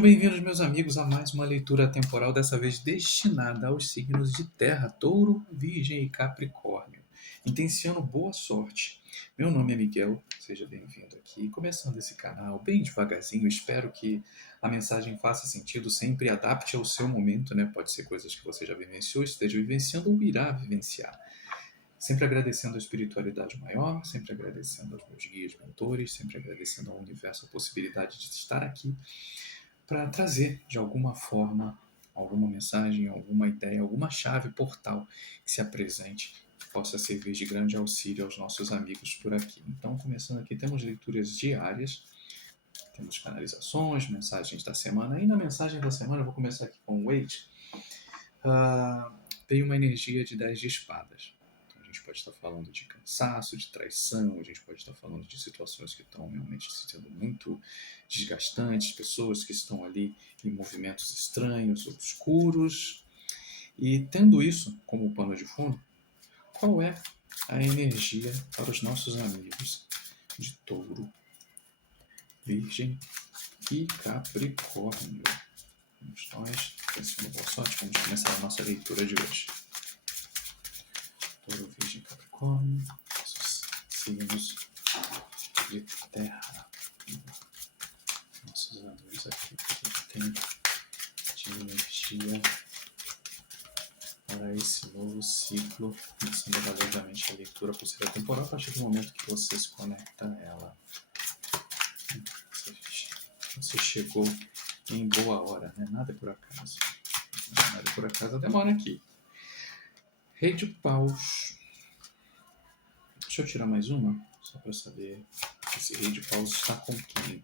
Bem-vindos, meus amigos, a mais uma leitura temporal, dessa vez destinada aos signos de Terra, Touro, Virgem e Capricórnio. Intenciando boa sorte. Meu nome é Miguel, seja bem-vindo aqui. Começando esse canal bem devagarzinho, espero que a mensagem faça sentido, sempre adapte ao seu momento, né? Pode ser coisas que você já vivenciou, esteja vivenciando ou irá vivenciar. Sempre agradecendo a espiritualidade maior, sempre agradecendo aos meus guias, mentores, sempre agradecendo ao universo a possibilidade de estar aqui para trazer, de alguma forma, alguma mensagem, alguma ideia, alguma chave, portal que se apresente, que possa servir de grande auxílio aos nossos amigos por aqui. Então, começando aqui, temos leituras diárias, temos canalizações, mensagens da semana. E na mensagem da semana, eu vou começar aqui com o Wade. Veio uma energia de 10 de espadas. A gente pode estar falando de cansaço, de traição, a gente pode estar falando de situações que estão realmente sendo muito desgastantes, pessoas que estão ali em movimentos estranhos, obscuros. E tendo isso como pano de fundo, qual é a energia para os nossos amigos de Touro, Virgem e Capricórnio? Vamos nós, pensando boa sorte, vamos começar a nossa leitura de hoje. Touro, Virgem e Capricórnio, nossos signos de terra. Nossos anões aqui, que a gente tem de energia para esse novo ciclo, começando valerosamente a leitura pulseira temporal a partir do momento que você se conecta a ela. Você chegou em boa hora, né? Nada é por acaso. Nada é por acaso, demora aqui. Rei de paus. Deixa eu tirar mais uma, só para saber. Esse rei de paus está com quem?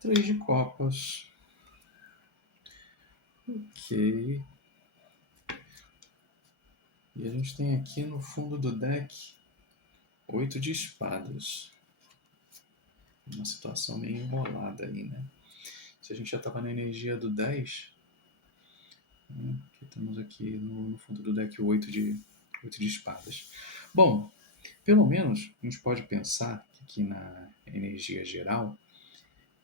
3 de copas. Ok. E a gente tem aqui no fundo do deck 8 de espadas. Uma situação meio enrolada aí, né? Se a gente já estava na energia do 10, né? Temos aqui no fundo do deck o 8 de espadas. Bom, pelo menos a gente pode pensar que aqui na energia geral,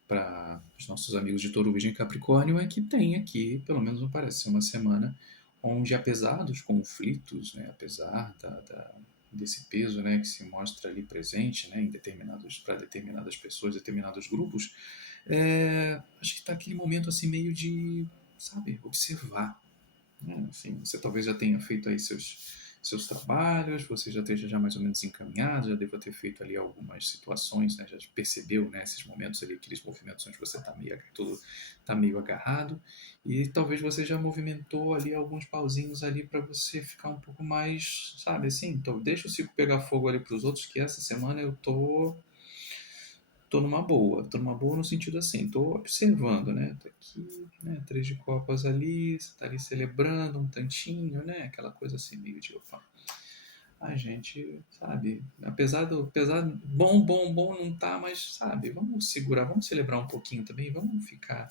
para os nossos amigos de Touro, Virgem e Capricórnio, é que tem aqui, pelo menos não parece ser uma semana, onde apesar dos conflitos, né, apesar desse peso, né, que se mostra ali presente, né, para determinadas pessoas, determinados grupos, acho que está aquele momento assim meio de, sabe, observar. Né? Assim, você talvez já tenha feito aí seus trabalhos, você já esteja já mais ou menos encaminhado, já deva ter feito ali algumas situações, né? Já percebeu, né, esses momentos ali, aqueles movimentos onde você está meio agarrado, e talvez você já movimentou ali alguns pauzinhos ali para você ficar um pouco mais, sabe, assim, então deixa o ciclo pegar fogo ali para os outros, que essa semana eu tô numa boa no sentido assim, tô observando, né, tô aqui, né, 3 de copas ali, você tá ali celebrando um tantinho, né, aquela coisa assim, meio de, opa, a gente, sabe, apesar bom não tá, mas, sabe, vamos segurar, vamos celebrar um pouquinho também, vamos ficar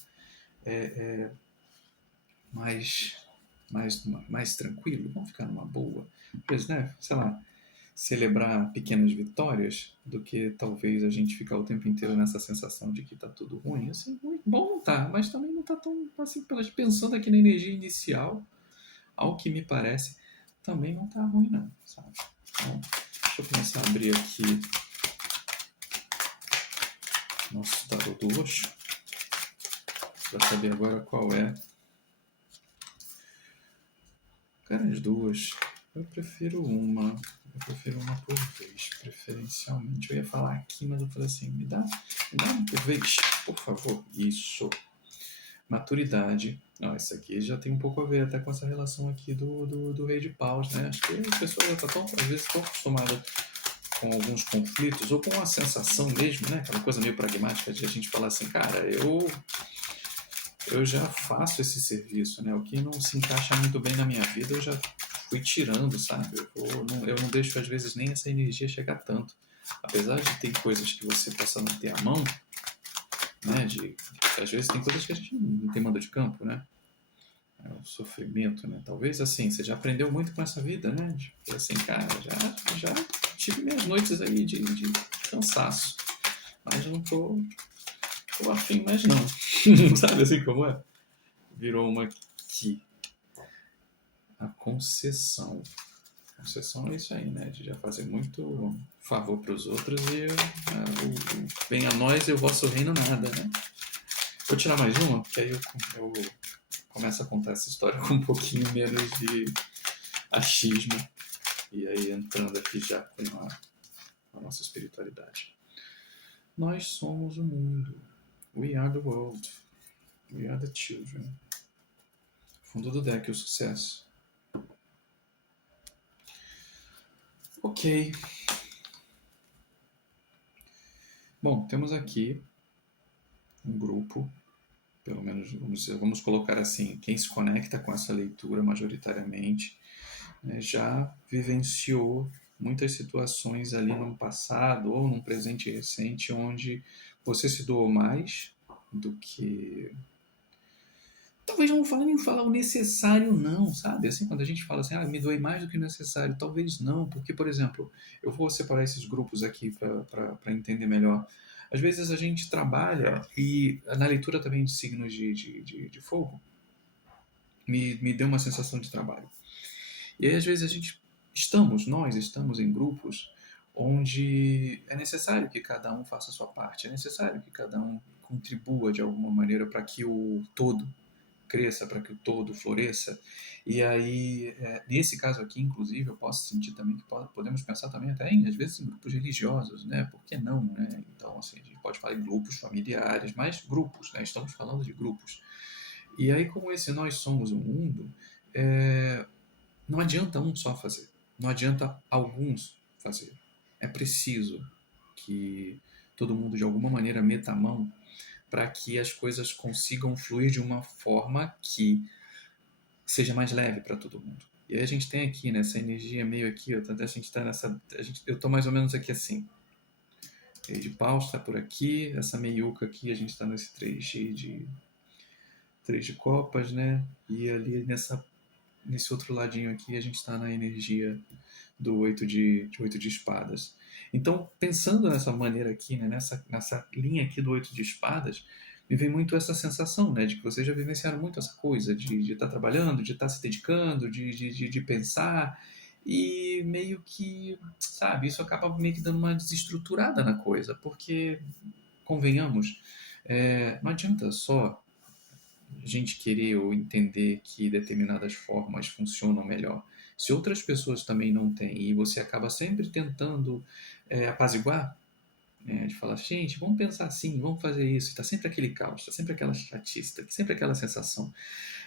mais, mais tranquilo, vamos ficar numa boa, pois, né, sei lá, celebrar pequenas vitórias do que talvez a gente ficar o tempo inteiro nessa sensação de que tá tudo ruim. Assim, muito bom não tá, mas também não tá tão assim, pensando aqui na energia inicial, ao que me parece, também não tá ruim não, sabe? Então, deixa eu começar a abrir aqui nosso tarô do Osho para saber agora qual é. Cara, as duas. Eu prefiro uma por vez, preferencialmente. Eu ia falar aqui, mas eu falei assim, me dá uma por vez, por favor. Isso. Maturidade. Não, essa aqui já tem um pouco a ver até com essa relação aqui do rei de paus, né? Acho que a pessoa já está às vezes tão acostumada com alguns conflitos, ou com uma sensação mesmo, né? Aquela coisa meio pragmática de a gente falar assim, cara, eu já faço esse serviço, né? O que não se encaixa muito bem na minha vida, eu já fui tirando, sabe? Eu não deixo, às vezes, nem essa energia chegar tanto. Apesar de ter coisas que você possa não ter à mão, né? Às vezes tem coisas que a gente não tem mando de campo, né? É o sofrimento, né? Talvez, assim, você já aprendeu muito com essa vida, né? Tipo, assim, cara, já tive minhas noites aí de cansaço. Mas tô afim, mas não. Sabe assim como é? Virou uma que a concessão. Concessão é isso aí, né? De já fazer muito favor para os outros e venha a nós e o vosso reino nada, né? Vou tirar mais uma, porque aí eu começo a contar essa história com um pouquinho menos de achismo. E aí entrando aqui já com a nossa espiritualidade. Nós somos o mundo. We are the world. We are the children. Fundo do deck, o sucesso. Ok. Bom, temos aqui um grupo, pelo menos vamos colocar assim, quem se conecta com essa leitura majoritariamente, né, já vivenciou muitas situações ali no passado ou num presente recente onde você se doou mais do que... Talvez não fale nem falar o necessário não, sabe? Assim, quando a gente fala assim, me doei mais do que o necessário, talvez não, porque, por exemplo, eu vou separar esses grupos aqui para entender melhor. Às vezes a gente trabalha, e na leitura também de signos de fogo, me deu uma sensação de trabalho. E aí, às vezes, nós estamos em grupos onde é necessário que cada um faça a sua parte, é necessário que cada um contribua de alguma maneira para que o todo cresça, para que o todo floresça. E aí, nesse caso aqui, inclusive, eu posso sentir também que podemos pensar também até às vezes, em grupos religiosos, né? Por que não, né? Então, assim, a gente pode falar em grupos familiares, mas grupos, né? Estamos falando de grupos. E aí, como esse nós somos o mundo, não adianta um só fazer, não adianta alguns fazer. É preciso que todo mundo, de alguma maneira, meta a mão para que as coisas consigam fluir de uma forma que seja mais leve para todo mundo. E aí a gente tem aqui, nessa energia meio aqui, ó, a gente tá nessa... eu estou mais ou menos aqui assim. Rei de paus está por aqui, essa meiuca aqui, a gente está nesse 3 de copas, né? E ali nesse outro ladinho aqui, a gente está na energia do 8 de espadas. Então, pensando nessa maneira aqui, né, nessa linha aqui do 8 de espadas, me vem muito essa sensação, né, de que vocês já vivenciaram muito essa coisa de estar trabalhando, de estar se dedicando, de pensar, e meio que, sabe, isso acaba meio que dando uma desestruturada na coisa, porque, convenhamos, não adianta só a gente querer ou entender que determinadas formas funcionam melhor. Se outras pessoas também não têm e você acaba sempre tentando apaziguar, de falar, gente, vamos pensar assim, vamos fazer isso, está sempre aquele caos, está sempre aquela chatice, sempre aquela sensação.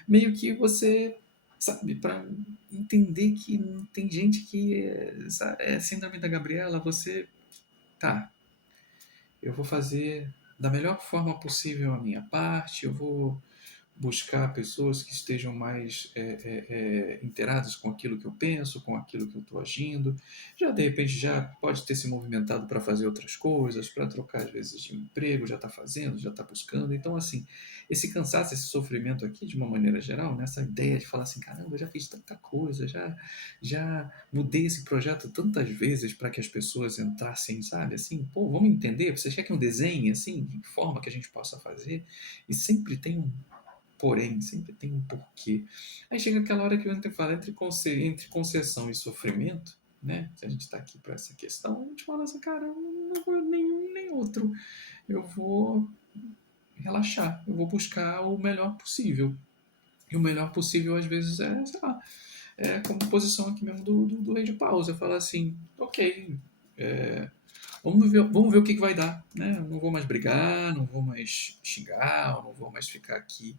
Meio que você, sabe, para entender que tem gente que é síndrome da Gabriela, você, tá, eu vou fazer da melhor forma possível a minha parte, eu vou buscar pessoas que estejam mais inteiradas com aquilo que eu penso, com aquilo que eu estou agindo. Já de repente já pode ter se movimentado para fazer outras coisas, para trocar às vezes de emprego, já está fazendo, já está buscando. Então, assim, esse cansaço, esse sofrimento aqui, de uma maneira geral, nessa ideia de falar assim, caramba, eu já fiz tanta coisa, já mudei esse projeto tantas vezes para que as pessoas entrassem, sabe? Assim, pô, vamos entender, você quer que eu desenhe, assim, de forma que a gente possa fazer? E sempre tem um porém, sempre tem um porquê. Aí chega aquela hora que eu falo entre concessão e sofrimento, né? Se a gente está aqui para essa questão, a gente fala assim, cara, eu não vou nenhum nem outro. Eu vou relaxar, eu vou buscar o melhor possível. E o melhor possível, às vezes, sei lá, como posição aqui mesmo do Rei de Paus. Eu falo assim, ok, vamos ver o que vai dar, né? Eu não vou mais brigar, não vou mais xingar, não vou mais ficar aqui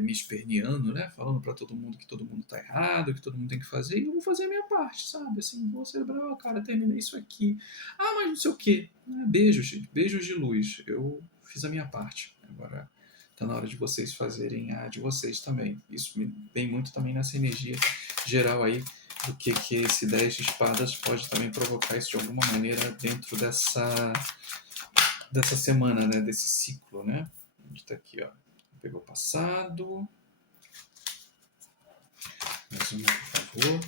me esperneando, né? Falando para todo mundo que todo mundo tá errado, que todo mundo tem que fazer, e eu vou fazer a minha parte, sabe? Assim, vou celebrar, cara, terminei isso aqui. Mas não sei o quê. Beijos, gente, beijos de luz. Eu fiz a minha parte. Agora tá na hora de vocês fazerem a de vocês também. Isso vem muito também nessa energia geral aí do que esse 10 de espadas pode também provocar isso de alguma maneira dentro dessa semana, né? Desse ciclo, né? A gente tá aqui, ó. Pegou o passado. Mais uma, por favor.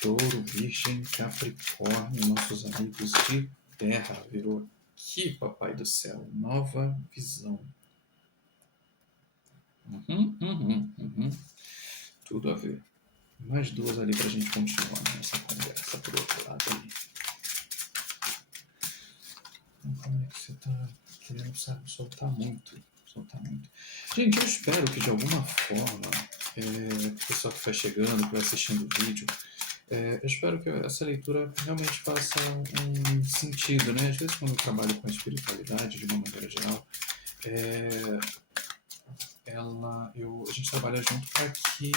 Touro, Virgem, Capricórnio, nossos amigos de terra. Virou aqui, papai do céu, nova visão. Tudo a ver. Mais duas ali pra gente continuar nessa conversa por outro lado ali. Como é que você tá querendo, sabe, soltar muito? Soltar muito. Gente, eu espero que de alguma forma, o pessoal que vai chegando, que vai assistindo o vídeo, eu espero que essa leitura realmente faça um sentido, né? Às vezes quando eu trabalho com a espiritualidade de uma maneira geral, a gente trabalha junto para que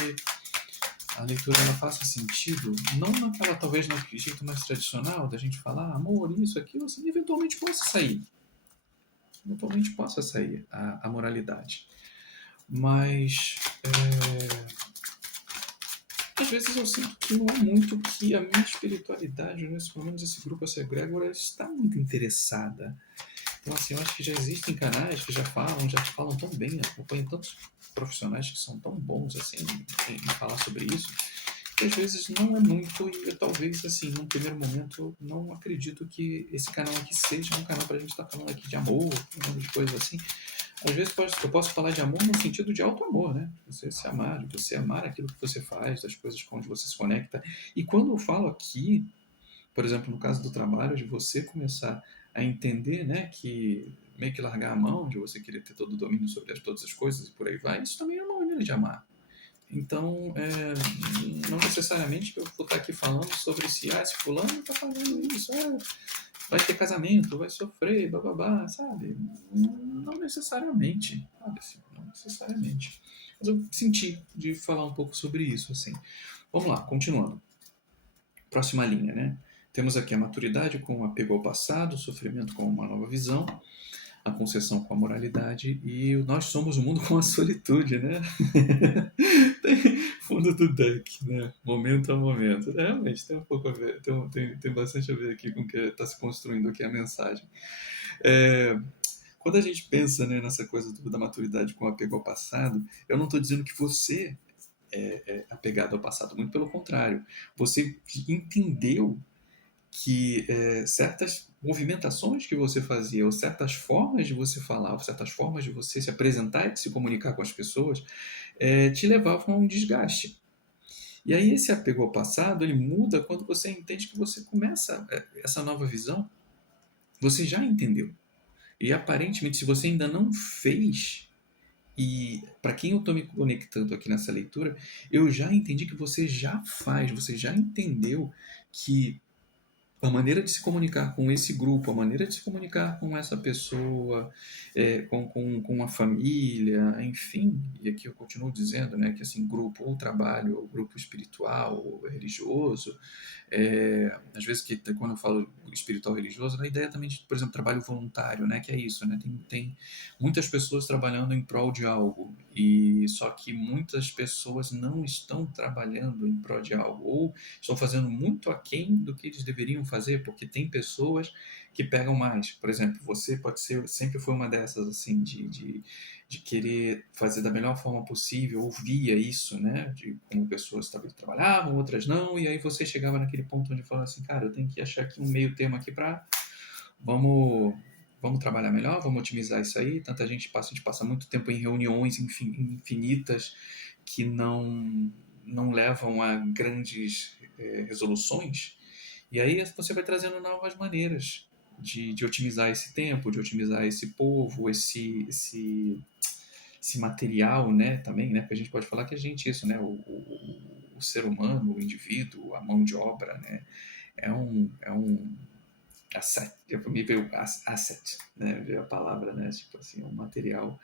a leitura ela faça sentido, não naquela, talvez, naquele jeito mais tradicional da gente falar amor, isso, aquilo, assim, eventualmente possa sair a moralidade. Mas, às vezes eu sinto que não é muito que a minha espiritualidade, pelo menos esse grupo, essa egrégora, está muito interessada. Então, assim, eu acho que já existem canais que já falam tão bem, acompanham tantos profissionais que são tão bons, assim, em falar sobre isso, que às vezes não é muito, e eu, talvez, assim, num primeiro momento, não acredito que esse canal aqui seja um canal pra gente estar falando aqui de amor, falando de coisas assim. Às vezes eu posso falar de amor no sentido de auto-amor, né? Você se amar, de você amar aquilo que você faz, das coisas com onde você se conecta. E quando eu falo aqui, por exemplo, no caso do trabalho, de você começar a entender, né, que meio que largar a mão, de você querer ter todo o domínio sobre todas as coisas e por aí vai, isso também é uma maneira de amar. Então, não necessariamente que eu vou estar aqui falando sobre se esse fulano está fazendo isso, vai ter casamento, vai sofrer, bababá, sabe? Não necessariamente, sabe? Assim, não necessariamente. Mas eu senti de falar um pouco sobre isso, assim. Vamos lá, continuando. Próxima linha, né? Temos aqui a maturidade com o apego ao passado, o sofrimento com uma nova visão, a concessão com a moralidade e nós somos o mundo com a solitude, né? Tem fundo do deck, né? Momento a momento. Realmente tem um pouco a ver, tem bastante a ver aqui com o que está se construindo aqui a mensagem. Quando a gente pensa, né, nessa coisa da maturidade com apego ao passado, eu não estou dizendo que você é apegado ao passado, muito pelo contrário. Você entendeu que certas movimentações que você fazia, ou certas formas de você falar, ou certas formas de você se apresentar e de se comunicar com as pessoas, te levavam a um desgaste. E aí esse apego ao passado, ele muda quando você entende que você começa essa nova visão, você já entendeu. E aparentemente, se você ainda não fez, e para quem eu estou me conectando aqui nessa leitura, eu já entendi que você já faz, você já entendeu que a maneira de se comunicar com esse grupo, a maneira de se comunicar com essa pessoa, com a família, enfim, e aqui eu continuo dizendo, né, que assim, grupo ou trabalho, ou grupo espiritual, ou religioso, às vezes que quando eu falo espiritual religioso, a ideia também de, por exemplo, trabalho voluntário, né, que é isso, né, tem muitas pessoas trabalhando em prol de algo, e só que muitas pessoas não estão trabalhando em prol de algo, ou estão fazendo muito aquém do que eles deveriam fazer, porque tem pessoas que pegam mais. Por exemplo, você pode ser, sempre foi uma dessas, assim, de querer fazer da melhor forma possível, ouvia isso, né, de como pessoas talvez trabalhavam, outras não, e aí você chegava naquele ponto onde falava assim, cara, eu tenho que achar aqui um meio termo aqui para vamos trabalhar melhor, vamos otimizar isso aí. Tanta gente passa muito tempo em reuniões infinitas que não levam a grandes resoluções. E aí você vai trazendo novas maneiras de otimizar esse tempo, de otimizar esse povo, esse material, né, também, né, porque a gente pode falar que a gente isso, né, o ser humano, o indivíduo, a mão de obra, né, é um asset, me veio asset, né, veio a palavra, né, tipo assim, um material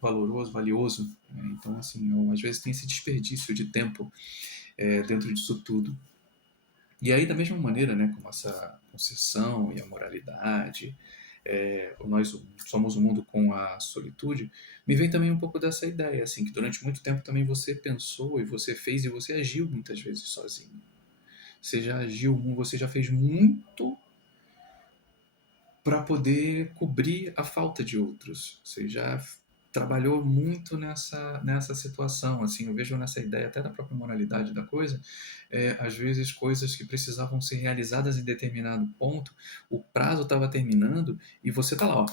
valoroso, valioso, né? Então assim, às vezes tem esse desperdício de tempo dentro disso tudo. E aí da mesma maneira, né, como essa concessão e a moralidade, nós somos o mundo com a solitude, me vem também um pouco dessa ideia, assim, que durante muito tempo também você pensou e você fez e você agiu muitas vezes sozinho. Você já agiu, você já fez muito para poder cobrir a falta de outros. Você já trabalhou muito nessa situação, assim, eu vejo nessa ideia até da própria moralidade da coisa, às vezes coisas que precisavam ser realizadas em determinado ponto, o prazo estava terminando e você tá lá, ó,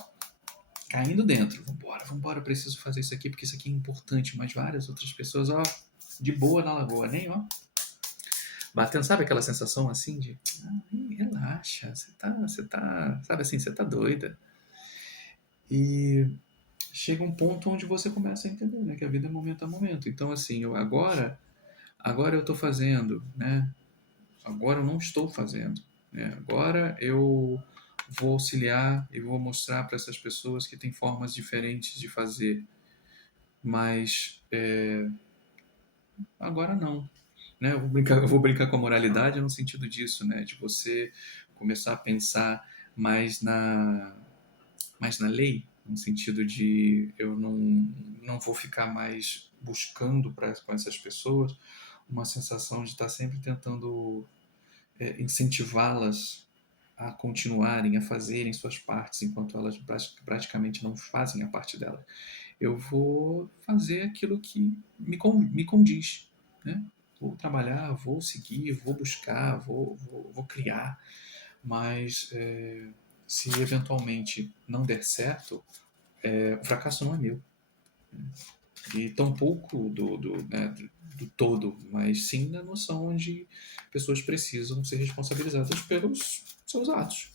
caindo dentro, vambora, vambora, preciso fazer isso aqui porque isso aqui é importante, mas várias outras pessoas, ó, de boa na lagoa, nem, ó, batendo, sabe aquela sensação assim de, relaxa, sabe assim, você tá doida. E chega um ponto onde você começa a entender, né, que a vida é momento a momento. Então, assim, agora eu estou fazendo, né? Agora eu não estou fazendo, né? Agora eu vou auxiliar e vou mostrar para essas pessoas que tem formas diferentes de fazer, mas agora não, né? Eu vou brincar com a moralidade no sentido disso, né? De você começar a pensar mais na lei, no sentido de eu não vou ficar mais buscando com essas pessoas uma sensação de estar sempre tentando incentivá-las a continuarem, a fazerem suas partes, enquanto elas praticamente não fazem a parte delas. Eu vou fazer aquilo que me condiz, né? Vou trabalhar, vou seguir, vou buscar, vou criar, mas se eventualmente não der certo, o fracasso não é meu. E tampouco do todo, mas sim na noção onde pessoas precisam ser responsabilizadas pelos seus atos.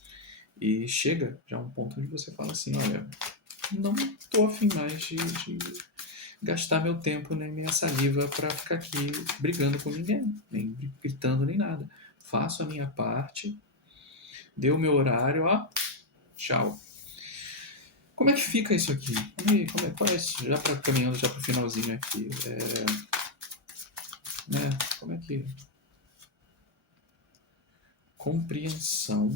E chega já um ponto onde você fala assim, olha, não estou afim mais de gastar meu tempo nem minha saliva para ficar aqui brigando com ninguém, nem gritando nem nada. Faço a minha parte, deu o meu horário, ó, tchau. Como é que fica isso aqui? Qual é, já caminhando já para o finalzinho aqui, né? Como é que compreensão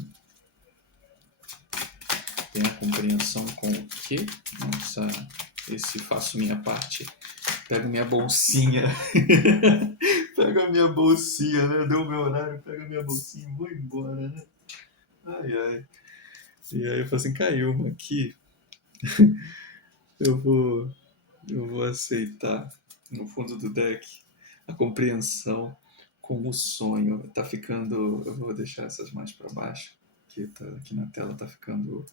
tem a compreensão com o quê? Esse faço minha parte. Pego minha bolsinha. Pego a minha bolsinha, né? Deu o meu horário, pego a minha bolsinha e vou embora, né? Ai, ai. E aí eu falo assim, caiu uma aqui. Eu vou, eu vou aceitar no fundo do deck a compreensão com o sonho. Tá ficando. Eu vou deixar essas mais para baixo, que tá aqui na tela tá ficando.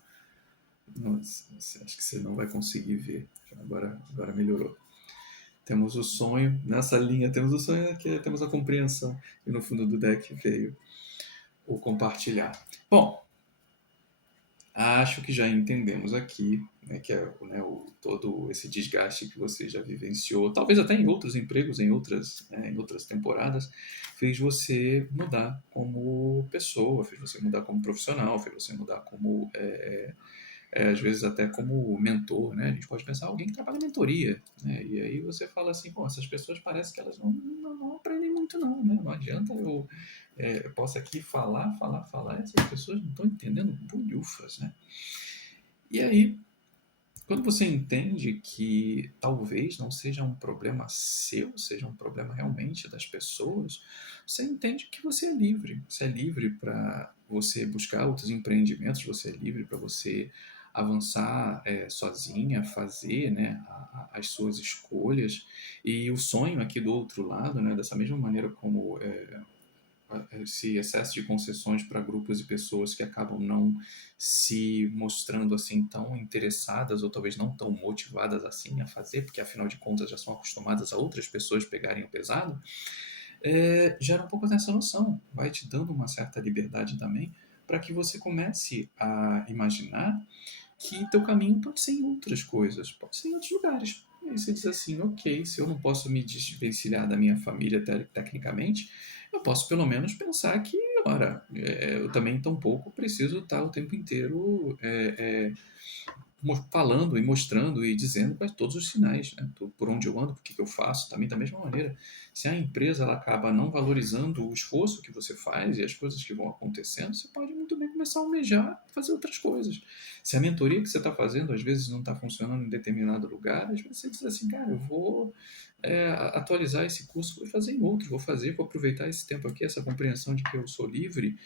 Nossa, acho que você não vai conseguir ver. Agora melhorou. Temos o sonho, nessa linha temos o sonho, aqui temos a compreensão, e no fundo do deck veio o compartilhar. Bom, acho que já entendemos aqui, né, que é, né, todo esse desgaste que você já vivenciou, talvez até em outros empregos, em outras temporadas, fez você mudar como pessoa, fez você mudar como profissional, fez você mudar como às vezes até como mentor, né? A gente pode pensar alguém que trabalha em mentoria, né? E aí você fala assim, pô, essas pessoas parece que elas não aprendem muito não, né? Não adianta eu posso aqui falar, essas pessoas não estão entendendo bolhufas, né? E aí, quando você entende que talvez não seja um problema seu, seja um problema realmente das pessoas, você entende que você é livre. Você é livre para você buscar outros empreendimentos, você é livre para você avançar sozinha, fazer, né, as suas escolhas. E o sonho aqui do outro lado, né, dessa mesma maneira como esse excesso de concessões para grupos e pessoas que acabam não se mostrando assim tão interessadas ou talvez não tão motivadas assim a fazer, porque afinal de contas já são acostumadas a outras pessoas pegarem o pesado, gera um pouco dessa noção, vai te dando uma certa liberdade também para que você comece a imaginar que teu caminho pode ser em outras coisas, pode ser em outros lugares. E aí você diz assim, ok, se eu não posso me desvencilhar da minha família tecnicamente, eu posso pelo menos pensar que, ora, eu também tampouco preciso estar o tempo inteiro falando e mostrando e dizendo quais todos os sinais, né? Por onde eu ando, por que eu faço, também da mesma maneira. Se a empresa ela acaba não valorizando o esforço que você faz e as coisas que vão acontecendo, você pode muito bem começar a almejar fazer outras coisas. Se a mentoria que você está fazendo às vezes não está funcionando em determinado lugar, às vezes você diz assim, cara, eu vou atualizar esse curso, vou fazer em outro, vou aproveitar esse tempo aqui, essa compreensão de que eu sou livre,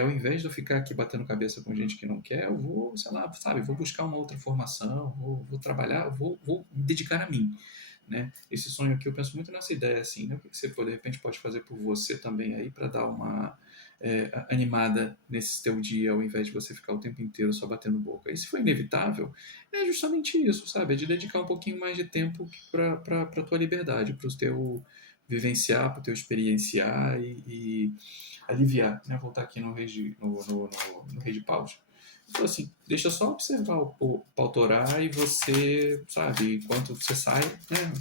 ao invés de eu ficar aqui batendo cabeça com gente que não quer, eu vou, sei lá, sabe, vou buscar uma outra formação, vou trabalhar, vou me dedicar a mim, né? Esse sonho aqui, eu penso muito nessa ideia, assim, né? O que você, de repente, pode fazer por você também aí para dar uma animada nesse teu dia, ao invés de você ficar o tempo inteiro só batendo boca. E se for inevitável, é justamente isso, sabe? É de dedicar um pouquinho mais de tempo para a tua liberdade, para o teu vivenciar, para o teu experienciar e aliviar, né? Voltar aqui no rei de paus. Então, assim, deixa só observar o pau torar e você, sabe, enquanto você sai, né,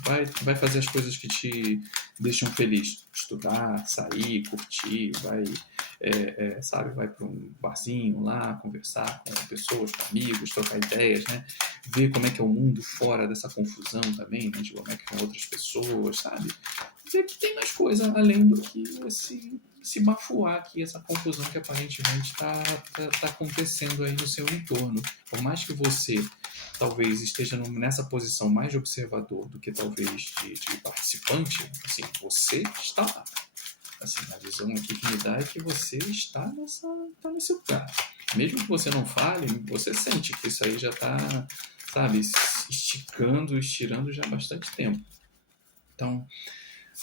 vai fazer as coisas que te deixam feliz. Estudar, sair, curtir, sabe, vai para um barzinho lá, conversar com pessoas, com amigos, trocar ideias, né? Ver como é que é o mundo fora dessa confusão também, né? De como é que são outras pessoas, sabe? Ver que tem mais coisa além do que esse bafuar aqui, essa confusão que aparentemente está acontecendo aí no seu entorno. Por mais que você talvez esteja nessa posição mais de observador do que talvez de participante, assim, você está lá. Assim, a visão aqui que me dá é que você está nesse lugar. Mesmo que você não fale, você sente que isso aí já está, sabe, estirando já há bastante tempo. Então,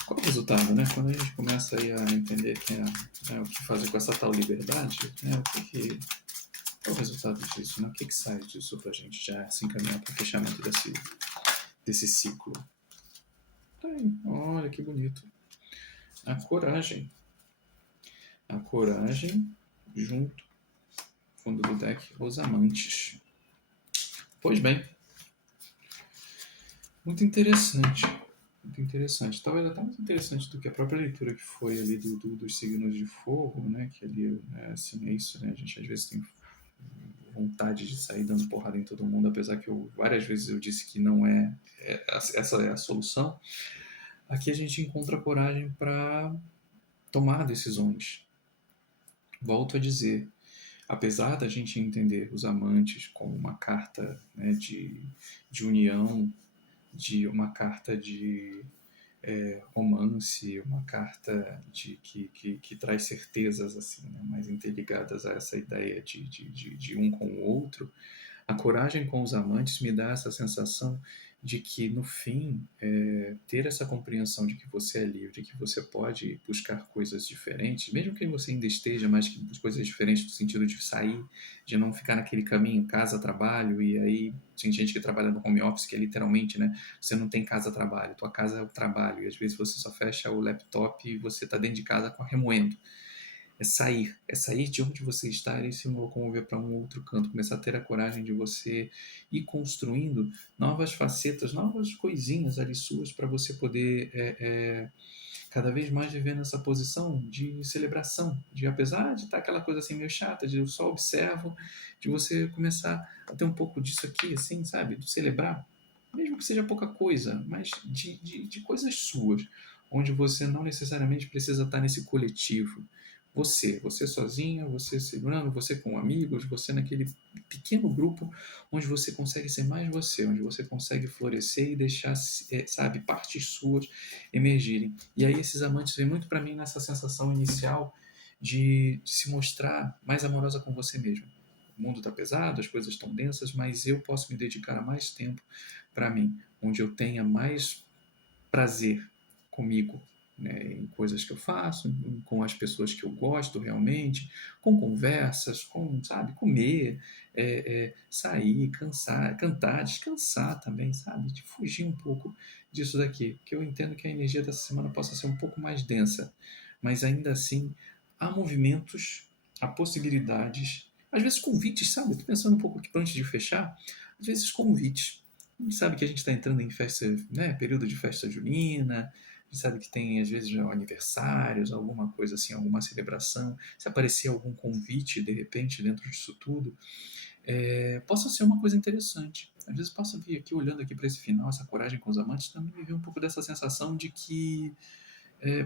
qual é o resultado, né? Quando a gente começa aí a entender o que fazer com essa tal liberdade, né? Qual é o resultado disso, né? O que sai disso pra gente já se encaminhar para o fechamento desse ciclo? Tá aí, olha que bonito. A coragem. A coragem junto, fundo do deck, os amantes. Pois bem, muito interessante. Muito interessante. Talvez até mais interessante do que a própria leitura que foi ali dos signos de fogo, né? Que ali, assim, é isso, né? A gente às vezes tem vontade de sair dando porrada em todo mundo, apesar que várias vezes eu disse que não essa é a solução. Aqui a gente encontra coragem para tomar decisões. Volto a dizer, apesar da gente entender os amantes como uma carta, né, de união, de uma carta de romance, uma carta que traz certezas assim, né, mais interligadas a essa ideia de um com o outro, a coragem com os amantes me dá essa sensação de que, no fim, ter essa compreensão de que você é livre, que você pode buscar coisas diferentes, mesmo que você ainda esteja, mas que coisas diferentes no sentido de sair, de não ficar naquele caminho, casa, trabalho, e aí tem gente que trabalha no home office, que é literalmente, né, você não tem casa, trabalho, tua casa é o trabalho, e às vezes você só fecha o laptop e você está dentro de casa remoendo. É sair de onde você está e se locomover para um outro canto, começar a ter a coragem de você ir construindo novas facetas, novas coisinhas ali suas para você poder cada vez mais viver nessa posição de celebração, de apesar de estar aquela coisa assim meio chata, de eu só observo, de você começar a ter um pouco disso aqui, assim, sabe, de celebrar, mesmo que seja pouca coisa, mas de coisas suas, onde você não necessariamente precisa estar nesse coletivo. Você sozinha, você segurando, você com amigos, você naquele pequeno grupo onde você consegue ser mais você, onde você consegue florescer e deixar, sabe, partes suas emergirem. E aí esses amantes vêm muito para mim nessa sensação inicial de se mostrar mais amorosa com você mesmo. O mundo está pesado, as coisas estão densas, mas eu posso me dedicar a mais tempo para mim, onde eu tenha mais prazer comigo, né, em coisas que eu faço, com as pessoas que eu gosto realmente, com conversas, com, sabe, comer, sair, cantar, descansar também, sabe, de fugir um pouco disso daqui, porque eu entendo que a energia dessa semana possa ser um pouco mais densa, mas ainda assim há movimentos, há possibilidades, às vezes convites, sabe, estou pensando um pouco aqui antes de fechar, às vezes convites. A gente sabe que a gente está entrando em festa, né, período de festa junina, a gente sabe que tem, às vezes, aniversários, alguma coisa assim, alguma celebração. Se aparecer algum convite, de repente, dentro disso tudo, possa ser uma coisa interessante. Às vezes possa vir aqui, olhando aqui para esse final, essa coragem com os amantes, também me ver um pouco dessa sensação de que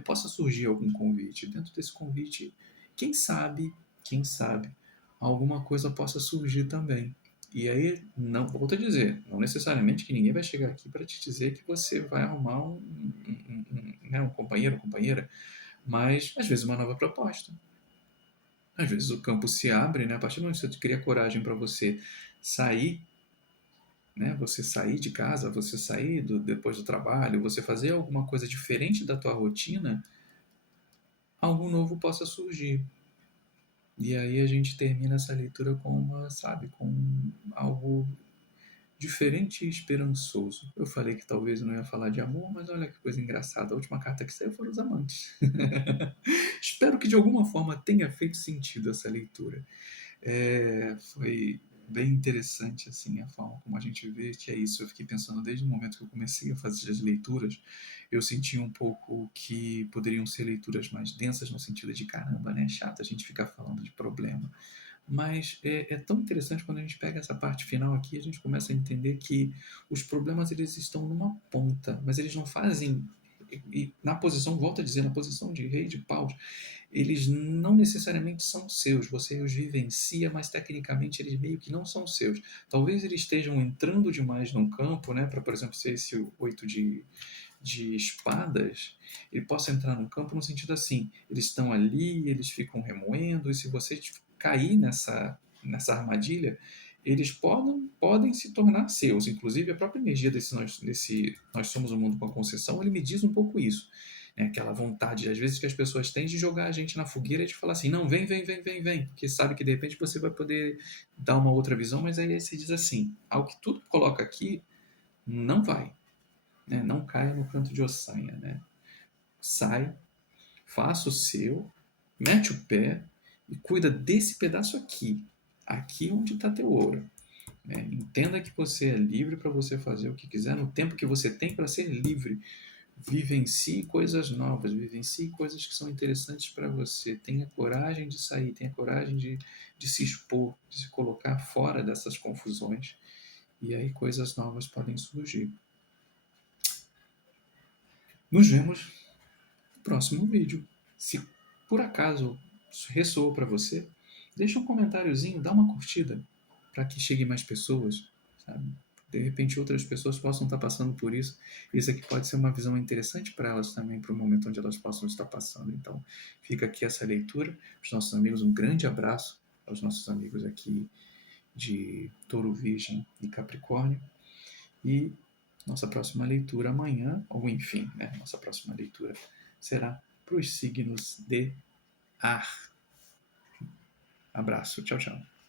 possa surgir algum convite. Dentro desse convite, quem sabe, alguma coisa possa surgir também. E aí, não, volto a dizer, não necessariamente que ninguém vai chegar aqui para te dizer que você vai arrumar um companheiro ou companheira, mas às vezes uma nova proposta. Às vezes o campo se abre, né? A partir do momento que você cria coragem para você sair né? Você sair de casa, você sair depois do trabalho, você fazer alguma coisa diferente da tua rotina, algo novo possa surgir. E aí a gente termina essa leitura com uma, sabe, com algo diferente e esperançoso. Eu falei que talvez eu não ia falar de amor, mas olha que coisa engraçada. A última carta que saiu foram os amantes. Espero que de alguma forma tenha feito sentido essa leitura. Foi bem interessante assim a forma como a gente vê que é isso. Eu fiquei pensando desde o momento que eu comecei a fazer as leituras, eu senti um pouco que poderiam ser leituras mais densas no sentido de caramba, né? Chato a gente ficar falando de problema. Mas é tão interessante quando a gente pega essa parte final aqui, a gente começa a entender que os problemas eles estão numa ponta, mas eles não fazem. E na posição, volto a dizer, na posição de rei de paus, eles não necessariamente são seus, você os vivencia, mas tecnicamente eles meio que não são seus. Talvez eles estejam entrando demais no campo, né, para, por exemplo, ser esse oito de espadas, ele possa entrar no campo no sentido assim, eles estão ali, eles ficam remoendo, e se você cair nessa armadilha, eles podem se tornar seus. Inclusive, a própria energia desse Nós Somos o Mundo com a Concessão, ele me diz um pouco isso. É aquela vontade, às vezes, que as pessoas têm de jogar a gente na fogueira e de falar assim, não, vem, vem, vem, vem, vem, porque sabe que de repente você vai poder dar uma outra visão, mas aí você diz assim, ao que tudo coloca aqui, não vai, né? Não caia no canto de ossanha, né? Sai, faça o seu, mete o pé e cuida desse pedaço aqui. Aqui onde está teu ouro. Né? Entenda que você é livre para você fazer o que quiser no tempo que você tem para ser livre. Vivencie coisas novas, vivencie coisas que são interessantes para você. Tenha coragem de sair, tenha coragem de se expor, de se colocar fora dessas confusões. E aí coisas novas podem surgir. Nos vemos no próximo vídeo. Se por acaso ressoou para você, deixa um comentáriozinho, dá uma curtida para que chegue mais pessoas, sabe? De repente outras pessoas possam estar passando por isso. Isso aqui pode ser uma visão interessante para elas também, para o momento onde elas possam estar passando. Então, fica aqui essa leitura. Os nossos amigos, um grande abraço aos nossos amigos aqui de Touro, Virgem e Capricórnio. E nossa próxima leitura amanhã, ou enfim, né, nossa próxima leitura será para os signos de ar. Abraço, tchau, tchau.